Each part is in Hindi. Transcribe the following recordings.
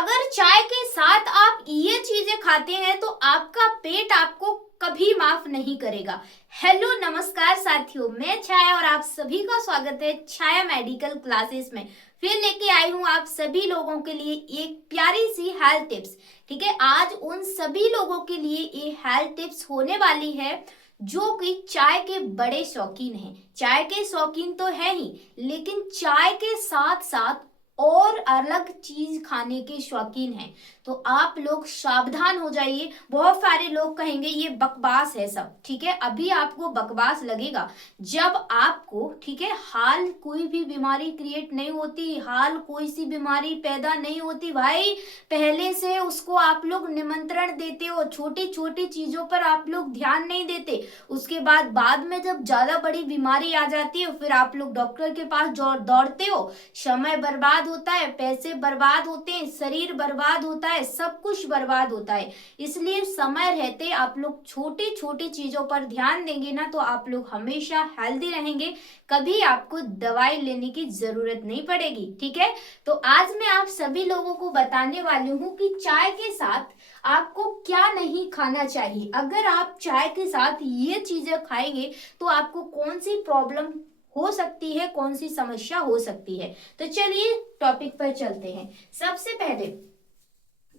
अगर चाय के साथ आप ये चीजें खाते हैं तो आपका पेट आपको कभी माफ नहीं करेगा। हेलो नमस्कार साथियों, मैं छाया और आप सभी का स्वागत है छाया मेडिकल क्लासेस में। फिर लेके आई हूँ आप सभी लोगों के लिए एक प्यारी सी हेल्थ टिप्स। ठीक है, आज उन सभी लोगों के लिए ये हेल्थ टिप्स होने वाली है जो कि चाय के बड़े शौकीन हैं। चाय के शौकीन तो है ही, लेकिन चाय के साथ साथ और अलग चीज खाने के शौकीन हैं। तो आप लोग सावधान हो जाइए। बहुत सारे लोग कहेंगे ये बकवास है सब। ठीक है, अभी आपको बकवास लगेगा जब आपको, ठीक है, हाल कोई भी बीमारी क्रिएट नहीं होती, हाल कोई सी बीमारी पैदा नहीं होती भाई। पहले से उसको आप लोग निमंत्रण देते हो, छोटी छोटी चीजों पर आप लोग ध्यान नहीं देते। उसके बाद में जब ज्यादा बड़ी बीमारी आ जाती है फिर आप लोग डॉक्टर के पास दौड़ते हो। समय बर्बाद होता है, पैसे बर्बाद होते हैं, शरीर बर्बाद होता है, सब कुछ बर्बाद होता है। इसलिए समय रहते आप लोग छोटी छोटी चीजों पर ध्यान देंगे ना तो आप लोग हमेशा हेल्दी रहेंगे। कभी आपको दवाई लेने की जरूरत नहीं पड़ेगी। ठीक है, तो आज मैं आप सभी लोगों को बताने वाली हूँ कि चाय के साथ आपको क्या नहीं खाना चाहिए। अगर आप चाय के साथ ये चीजें खाएंगे तो आपको कौन सी प्रॉब्लम हो सकती है, कौन सी समस्या हो सकती है। तो चलिए टॉपिक पर चलते हैं। सबसे पहले,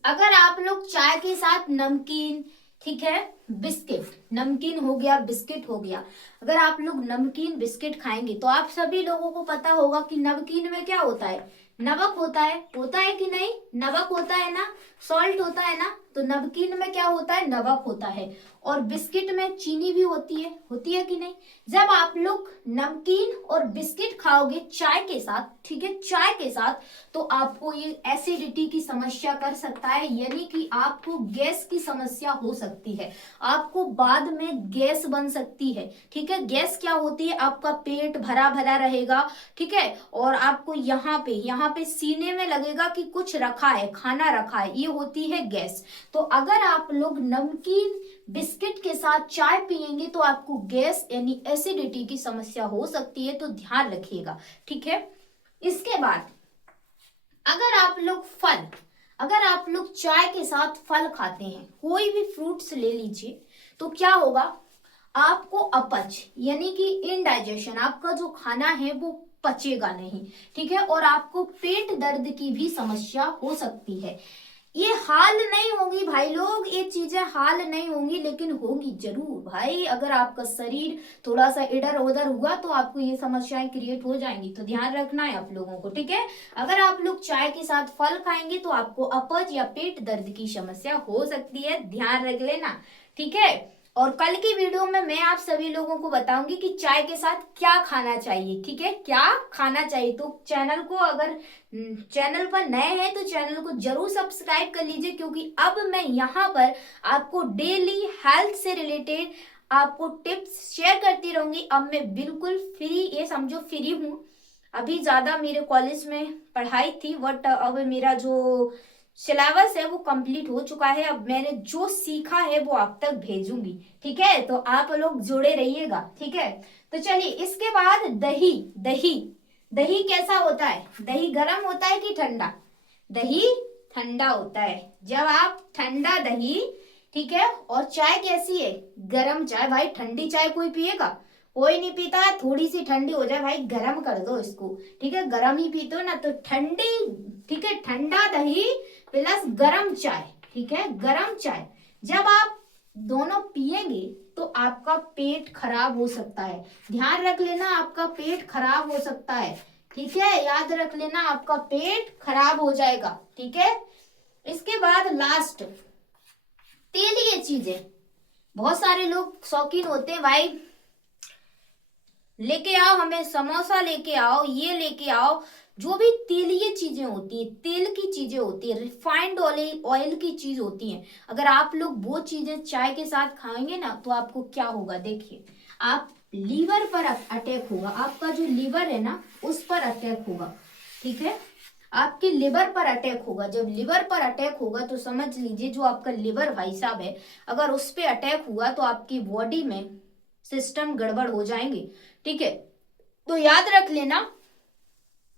अगर आप लोग चाय के साथ नमकीन, ठीक है, बिस्किट, नमकीन हो गया, बिस्किट हो गया, अगर आप लोग नमकीन बिस्किट खाएंगे तो आप सभी लोगों को पता होगा कि नमकीन में क्या होता है, नमक होता है कि नहीं, नमक होता है ना, सॉल्ट होता है ना। तो नमकीन में क्या होता है, नमक होता है। और बिस्किट में चीनी भी होती है कि नहीं। जब आप लोग नमकीन और बिस्किट खाओगे चाय के साथ, ठीक है, चाय के साथ, तो आपको ये एसिडिटी की समस्या कर सकता है, यानी कि आपको गैस की समस्या हो सकती है, आपको बाद में गैस बन सकती है। ठीक है, गैस क्या होती है, आपका पेट भरा भरा रहेगा, ठीक है, और आपको यहाँ पे सीने में लगेगा कि कुछ रखा है, खाना रखा है, ये होती है गैस। तो अगर आप लोग नमकीन बिस्किट के साथ चाय पिएंगे तो आपको गैस यानी एसिडिटी की समस्या हो सकती है, तो ध्यान रखिएगा। ठीक है, इसके बाद अगर आप लोग चाय के साथ फल खाते हैं, कोई भी फ्रूट्स ले लीजिए, तो क्या होगा, आपको अपच यानी कि इनडाइजेशन, आपका जो खाना है वो पचेगा नहीं। ठीक है, और आपको पेट दर्द की भी समस्या हो सकती है। ये हाल नहीं होगी भाई लोग, ये चीजें हाल नहीं होंगी, लेकिन होगी जरूर भाई। अगर आपका शरीर थोड़ा सा इधर उधर हुआ तो आपको ये समस्याएं क्रिएट हो जाएंगी, तो ध्यान रखना है आप लोगों को। ठीक है, अगर आप लोग चाय के साथ फल खाएंगे तो आपको अपच या पेट दर्द की समस्या हो सकती है, ध्यान रख लेना। ठीक है, और कल की वीडियो में मैं आप सभी लोगों को बताऊंगी कि चाय के साथ क्या खाना चाहिए। ठीक है, क्या खाना चाहिए। तो चैनल को, अगर चैनल पर नए हैं तो चैनल को जरूर सब्सक्राइब कर लीजिए, क्योंकि अब मैं यहाँ पर आपको डेली हेल्थ से रिलेटेड आपको टिप्स शेयर करती रहूंगी। अब मैं बिल्कुल फ्री, ये समझो फ्री हूँ। अभी ज्यादा मेरे कॉलेज में पढ़ाई थी, बट अब मेरा जो सिलेबस है वो कंप्लीट हो चुका है। अब मैंने जो सीखा है वो आप तक भेजूंगी। ठीक है, तो आप लोग जुड़े रहिएगा। ठीक है, तो चलिए इसके बाद दही। दही दही कैसा होता है, दही गर्म होता है कि ठंडा, दही ठंडा होता है। जब आप ठंडा दही, ठीक है, और चाय कैसी है, गर्म चाय। भाई ठंडी चाय कोई पिएगा, कोई नहीं पीता। थोड़ी सी ठंडी हो जाए भाई, गर्म कर दो इसको। ठीक है, गर्म ही पीते हो ना, तो ठंडी, ठीक है, ठंडा दही प्लस गरम चाय। ठीक है, गरम चाय जब आप दोनों पिएंगे तो आपका पेट खराब हो सकता है। ध्यान रख लेना, आपका पेट खराब हो सकता है। ठीक है, याद रख लेना, आपका पेट खराब हो जाएगा। ठीक है, इसके बाद लास्ट, तेलीय चीजें। बहुत सारे लोग शौकीन होते हैं भाई, लेके आओ हमें समोसा, लेके आओ ये लेके आओ। जो भी तेलीय चीजें होती है, तेल की चीजें होती है, रिफाइंड ऑयल की चीज होती है, अगर आप लोग वो चीजें चाय के साथ खाएंगे ना तो आपको क्या होगा, देखिए, आप लीवर पर अटैक होगा, आपका जो लीवर है ना उस पर अटैक होगा। ठीक है, आपके लिवर पर अटैक होगा। जब लिवर पर अटैक होगा तो समझ लीजिए जो आपका लिवर भाई साहब है, अगर उस पर अटैक हुआ तो आपकी बॉडी में सिस्टम गड़बड़ हो जाएंगे। ठीक है, तो याद रख लेना,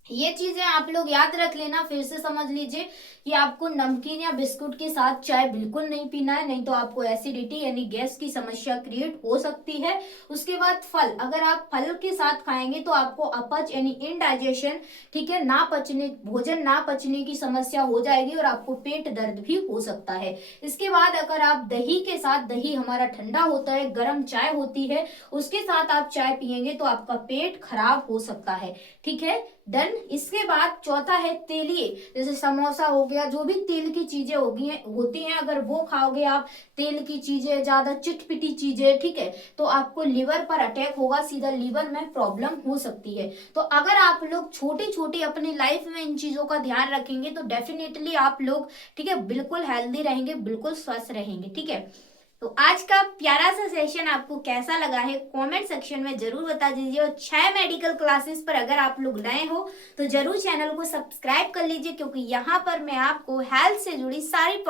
ये चीजें आप लोग याद रख लेना। फिर से समझ लीजिए कि आपको नमकीन या बिस्कुट के साथ चाय बिल्कुल नहीं पीना है, नहीं तो आपको एसिडिटी यानी गैस की समस्या क्रिएट हो सकती है। उसके बाद फल, अगर आप फल के साथ खाएंगे तो आपको अपच यानी इनडाइजेशन, ठीक है, ना पचने, भोजन ना पचने की समस्या हो जाएगी और आपको पेट दर्द भी हो सकता है। इसके बाद अगर आप दही के साथ, दही हमारा ठंडा होता है, गर्म चाय होती है, उसके साथ आप चाय पिएंगे तो आपका पेट खराब हो सकता है, ठीक है, डन। इसके बाद चौथा है तेलिए, जैसे समोसा हो गया, जो भी तेल की चीजें होगी होती हैं, अगर वो खाओगे आप, तेल की चीजें, ज्यादा चिटपिटी चीजें, ठीक है, तो आपको लिवर पर अटैक होगा, सीधा लिवर में प्रॉब्लम हो सकती है। तो अगर आप लोग छोटी छोटी अपनी लाइफ में इन चीजों का ध्यान रखेंगे तो डेफिनेटली आप लोग, ठीक है, बिल्कुल हेल्दी रहेंगे, बिल्कुल स्वस्थ रहेंगे, ठीक है। तो आज का प्यारा सा सेशन आपको कैसा लगा है कमेंट सेक्शन में जरूर बता दीजिए। और छाया मेडिकल क्लासेस पर अगर आप लोग नए हो तो जरूर चैनल को सब्सक्राइब कर लीजिए, क्योंकि यहाँ पर मैं आपको हेल्थ से जुड़ी सारी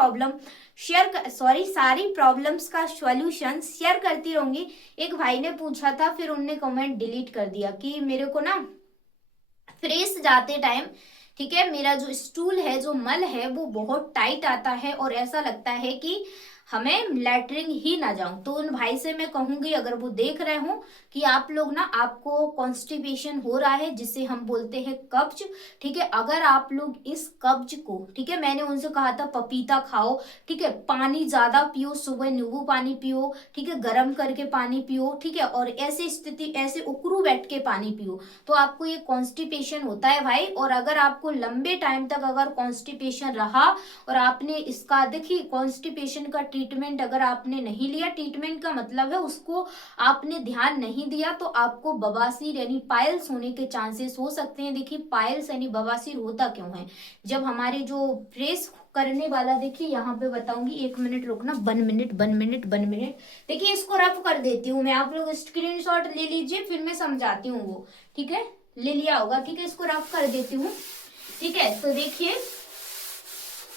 सारी प्रॉब्लम्स का सॉल्यूशन शेयर करती रहूंगी। एक भाई ने पूछा था, फिर उनने कमेंट डिलीट कर दिया कि मेरे को ना फ्रेश जाते टाइम, ठीक है, मेरा जो स्टूल है, जो मल है, वो बहुत टाइट आता है और ऐसा लगता है कि हमें लैटरिन ही ना जाऊं। तो उन भाई से मैं कहूंगी, अगर वो देख रहे हो कि आप लोग ना, आपको कॉन्स्टिपेशन हो रहा है जिसे हम बोलते हैं कब्ज, ठीक है, अगर आप लोग इस कब्ज को, ठीक है, मैंने उनसे कहा था पपीता खाओ, ठीक है, पानी ज्यादा पियो, सुबह नींबू पानी पियो, ठीक है, गर्म करके पानी पियो, ठीक है, और ऐसी स्थिति, ऐसे उकड़ू बैठ के पानी पियो, तो आपको ये कॉन्स्टिपेशन होता है भाई। और अगर आपको लंबे टाइम तक अगर कॉन्स्टिपेशन रहा और आपने इसका, देखिए, कॉन्स्टिपेशन का ट्रीटमेंट अगर आपने नहीं लिया, ट्रीटमेंट का मतलब है उसको आपने ध्यान नहीं दिया, तो आपको बवासीर यानी पाइल्स होने के चांसेस हो सकते हैं। देखिए, पाइल्स यानी बवासीर होता क्यों है, जब हमारे जो प्रेस करने वाला, देखिए यहाँ पे बताऊंगी, 1 मिनट रुकना, 1 मिनट, 1 मिनट, 1 मिनट। देखिए, इसको रफ कर देती हूँ मैं, आप लोग स्क्रीनशॉट ले लीजिए, फिर मैं समझाती हूँ वो, ठीक है, ले लिया होगा, ठीक है, इसको रफ कर देती हूँ, ठीक है। तो देखिए,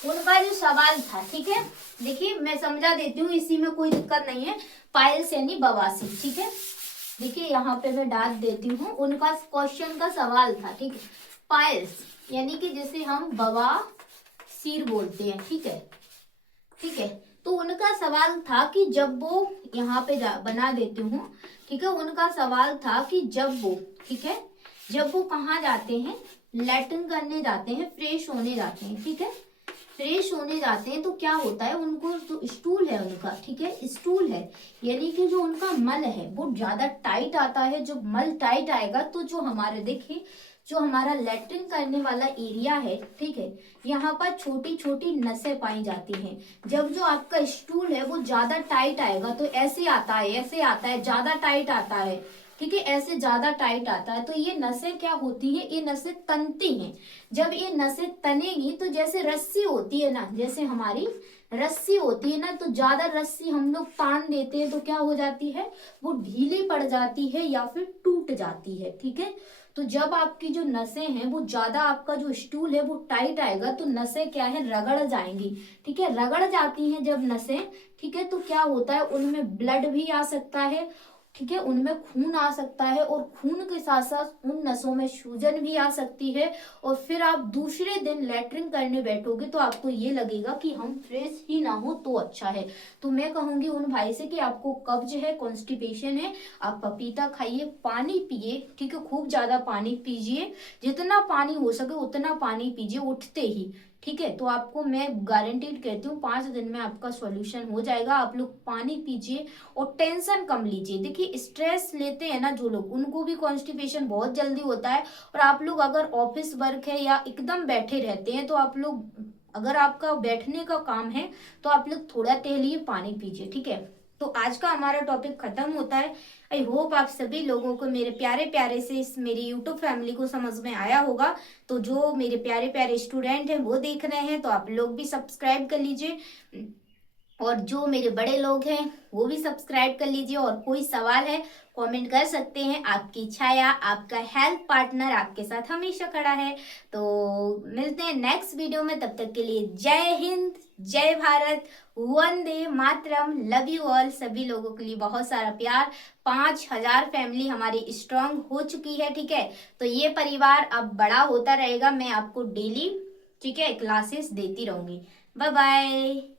उनका जो सवाल था, ठीक है, देखिए मैं समझा देती हूँ, इसी में कोई दिक्कत नहीं है, पाइल्स यानी बवासीर, ठीक है। देखिए यहाँ पे मैं डाल देती हूँ, उनका क्वेश्चन का सवाल था, ठीक है, पाइल्स यानी कि जिसे हम बवासीर बोलते हैं, ठीक है, ठीक है। तो उनका सवाल था कि जब वो, यहाँ पे बना देती हूँ, ठीक है, उनका सवाल था कि जब वो, ठीक है, जब वो कहाँ जाते हैं, लैट्रिन करने जाते हैं, फ्रेश होने जाते हैं, ठीक है, फ्रेश होने जाते हैं, तो क्या होता है, उनको जो स्टूल है उनका, ठीक है, स्टूल है यानी कि जो उनका मल है वो ज्यादा टाइट आता है। जब मल टाइट आएगा तो जो हमारे, देखिए, जो हमारा लैट्रिन करने वाला एरिया है, ठीक है, यहाँ पर छोटी छोटी नसें पाई जाती हैं। जब जो आपका स्टूल है वो ज्यादा टाइट आएगा तो ऐसे आता है, ऐसे आता है, ज्यादा टाइट आता है, ठीक है, ऐसे ज्यादा टाइट आता है, तो ये नसें क्या होती हैं, ये नसें तनती हैं। जब ये नसें तनेगी तो जैसे रस्सी होती है ना, जैसे हमारी रस्सी होती है ना, तो ज्यादा रस्सी हम लोग तान देते हैं तो क्या हो जाती है, वो ढीली पड़ जाती है या फिर टूट जाती है, ठीक है। तो जब आपकी जो नसें हैं वो ज्यादा, आपका जो स्टूल है वो टाइट आएगा तो नसें क्या है, रगड़ जाएंगी, ठीक है, रगड़ जाती हैं जब नसें, ठीक है, तो क्या होता है, उनमें ब्लड भी आ सकता है, ठीक है, उनमें खून आ सकता है, और खून के साथ साथ उन नसों में सूजन भी आ सकती है, और फिर आप दूसरे दिन लैट्रिन करने बैठोगे तो आपको ये लगेगा कि हम फ्रेश ही ना हो तो अच्छा है। तो मैं कहूंगी उन भाई से कि आपको कब्ज है, कॉन्स्टिपेशन है, आप पपीता खाइए, पानी पिए, ठीक है, खूब ज्यादा पानी पीजिए, जितना पानी हो सके उतना पानी पीजिए उठते ही, ठीक है। तो आपको मैं गारंटीड कहती हूँ 5 दिन में आपका सॉल्यूशन हो जाएगा। आप लोग पानी पीजिए और टेंशन कम लीजिए। देखिए, स्ट्रेस लेते हैं ना जो लोग, उनको भी कॉन्स्टिपेशन बहुत जल्दी होता है। और आप लोग अगर ऑफिस वर्क है या एकदम बैठे रहते हैं तो आप लोग, अगर आपका बैठने का काम है तो आप लोग थोड़ा टहलिए, पानी पीजिए, ठीक है। तो आज का हमारा टॉपिक खत्म होता है। आई होप आप सभी लोगों को मेरे प्यारे प्यारे से, इस मेरी यूट्यूब फैमिली को समझ में आया होगा। तो जो मेरे प्यारे प्यारे स्टूडेंट हैं वो देख रहे हैं तो आप लोग भी सब्सक्राइब कर लीजिए। और जो मेरे बड़े लोग हैं वो भी सब्सक्राइब कर लीजिए, और कोई सवाल है कमेंट कर सकते हैं। आपकी छाया, आपका हेल्थ पार्टनर आपके साथ हमेशा खड़ा है। तो मिलते हैं नेक्स्ट वीडियो में, तब तक के लिए जय हिंद, जय Bharat, Vande Mataram, love you all. सभी लोगों के लिए बहुत सारा प्यार। 5,000 फैमिली हमारी स्ट्रांग हो चुकी है, ठीक है। तो ये परिवार अब बड़ा होता रहेगा, मैं आपको डेली, ठीक है, क्लासेस देती रहूंगी। Bye bye.